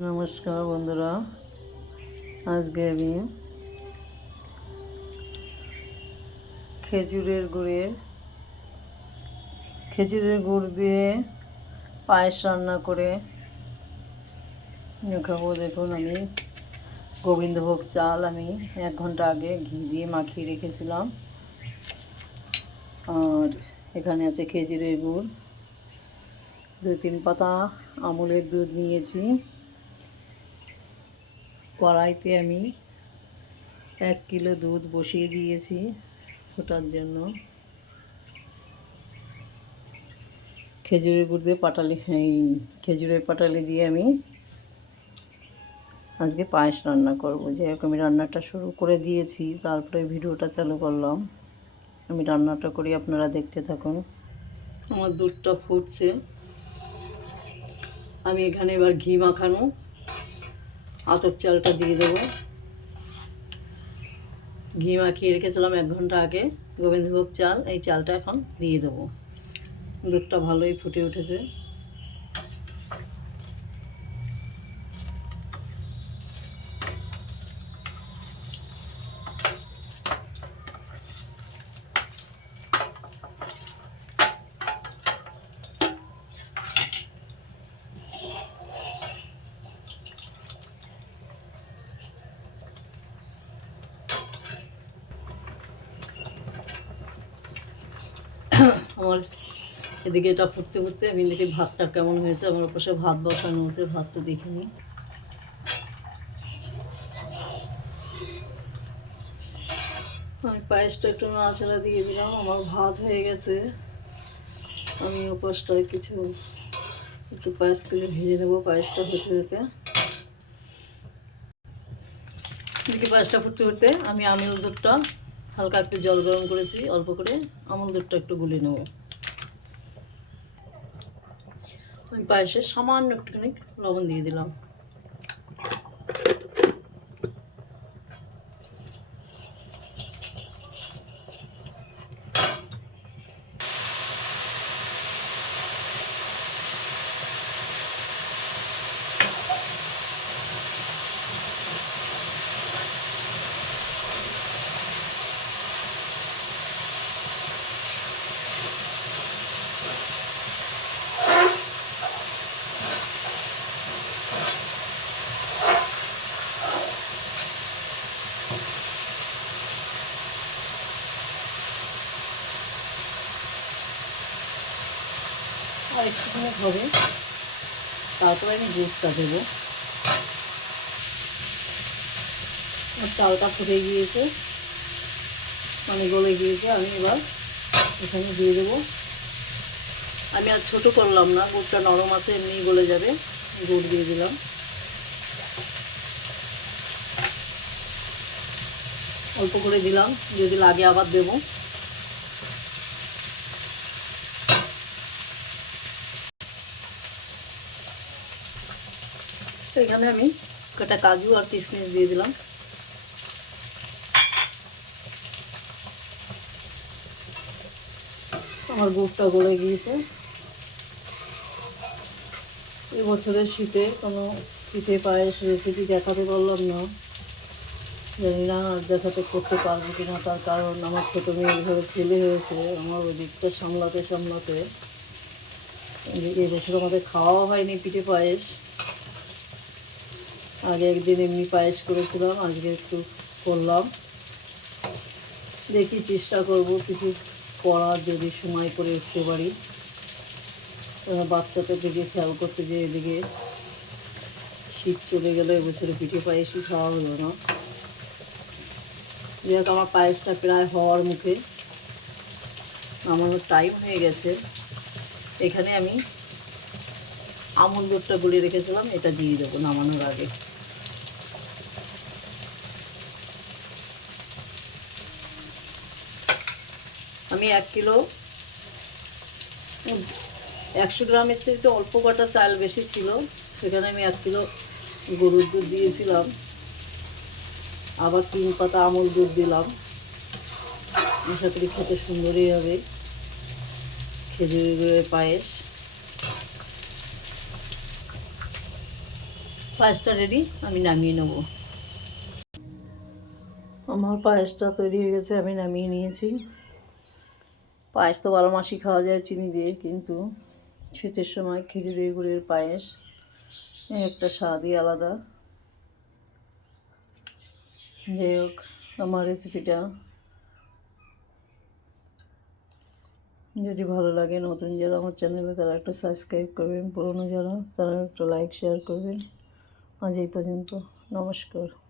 নমস্কার বন্ধুরা। আজকে আমি খেজুরের গুড়ের খেজুরের গুড় দিয়ে পায়েস রান্না করে খাব। দেখুন, আমি গোবিন্দভোগ চাল আমি এক ঘণ্টা আগে ঘি দিয়ে মাখিয়ে রেখেছিলাম। আর এখানে আছে খেজুরের গুড়। দু তিন পাতা আমুলের দুধ নিয়েছি। কড়াইতে আমি এক কিলো দুধ বসিয়ে দিয়েছি ফোটার জন্য। খেজুরের গুড় দিয়ে পাটালি খেজুরের পাটালি দিয়ে আমি আজকে পায়েস রান্না করব। হোক, আমি রান্নাটা শুরু করে দিয়েছি, তারপরে ভিডিওটা চালু করলাম। আমি রান্নাটা করি, আপনারা দেখতে থাকুন। আমার দুধটা ফুটছে। আমি এখানে এবার ঘি মাখানো আতপ চালটা দিয়ে দেবো। ঘি মাখিয়ে রেখেছিলাম এক ঘণ্টা আগে। গোবিন্দভোগ চাল, এই চালটা এখন দিয়ে দেবো। দুধটা ভালোই ফুটে উঠেছে। আমার এদিকে এটা ফুটতে ফুটতে আমি দেখি ভাতটা কেমন হয়েছে, আমার পাশে ভাত বসানো হয়েছে ভাতটা দেখে নিই। আমি পায়েসটা একটু নাড়াচাড়া দিয়ে দিলাম, আমার ভাত হয়ে গেছে। আমি ওপাশটায় কিছু, একটু পায়েস করে ভেজে নেব পায়েসটা হতে হতে। এদিকে পায়েসটা ফুটতে ফুটতে আমি আমুল দুধটা হালকা একটু জল গরম করেছি, অল্প করে। আমল দুধটা একটু গুলে নেব। আমি পায়েসে সামান্য একটুখানি লবণ দিয়ে দিলাম। আর একটুখানি হবে তারপরে আমি দুধটা দেবো। চালটা ফুটে গিয়েছে মানে গলে গিয়েছে, আমি এবার এখানে দিয়ে দেবো। আমি আর ছোটো করলাম না গুড়টা নরম আছে এমনি গলে যাবে, গুড় দিয়ে দিলাম। অল্প করে দিলাম, যদি লাগে আবার দেবো। এখানে আমি কটা কাজু আর কিশমিশ দিয়ে দিলাম। আমার গুড়টা গলে গিয়েছে। এবছরের শীতে কোনো পিঠে পায়েস রেসিপি দেখাতে পারলাম না। জানি না দেখাতে করতে পারব কিনা, তার কারণ আমার ছোটো মেয়ের ঘরে ছেলে হয়েছে, আমার ওই দিকটা সামলাতে। সামলাতে এবছর আমাদের খাওয়াও হয়নি পিঠে পায়েস। আগে একদিন এমনি পায়েস করেছিলাম, আজকে একটু করলাম। দেখি চেষ্টা করব কিছু করার যদি সময় করে উঠতে পারি। কারণ বাচ্চাটার দিকে খেয়াল করতে যে এদিকে শীত চলে গেলে, এবছরে পিঠে পায়েসই খাওয়া হলো না। যেহেতু আমার পায়েসটা প্রায় হওয়ার মুখে, নামানোর টাইম হয়ে গেছে, এখানে আমি আমুল দুধটা গুলিয়ে রেখেছিলাম, এটা দিয়ে দেবো নামানোর আগে। আমি এক কিলো একশো গ্রামের চেয়ে অল্প কটা চাল বেশি ছিল, সেখানে আমি এক কিলো গরুর দুধ দিয়েছিলাম। আবার তিন পাতা আমুল দুধ দিলাম। আশা করি খেতে সুন্দরই হবে? খেজুরের গুড়ের পায়েস। পায়েসটা রেডি আমি নামিয়ে নেব। আমার পায়েসটা তৈরি হয়ে গেছে, আমি নামিয়ে নিয়েছি। পায়েস তো বারো মাসই খাওয়া যায় চিনি দিয়ে, কিন্তু শীতের সময় খিচুড়ি গুড়ের পায়েস একটা স্বাদই আলাদা। যাই হোক, আমার রেসিপিটা যদি ভালো লাগে, নতুন যারা আমার চ্যানেলে তারা একটা সাবস্ক্রাইব করবেন। পুরনো যারা, তারা একটা লাইক শেয়ার করবেন। আজ এই পর্যন্ত। নমস্কার।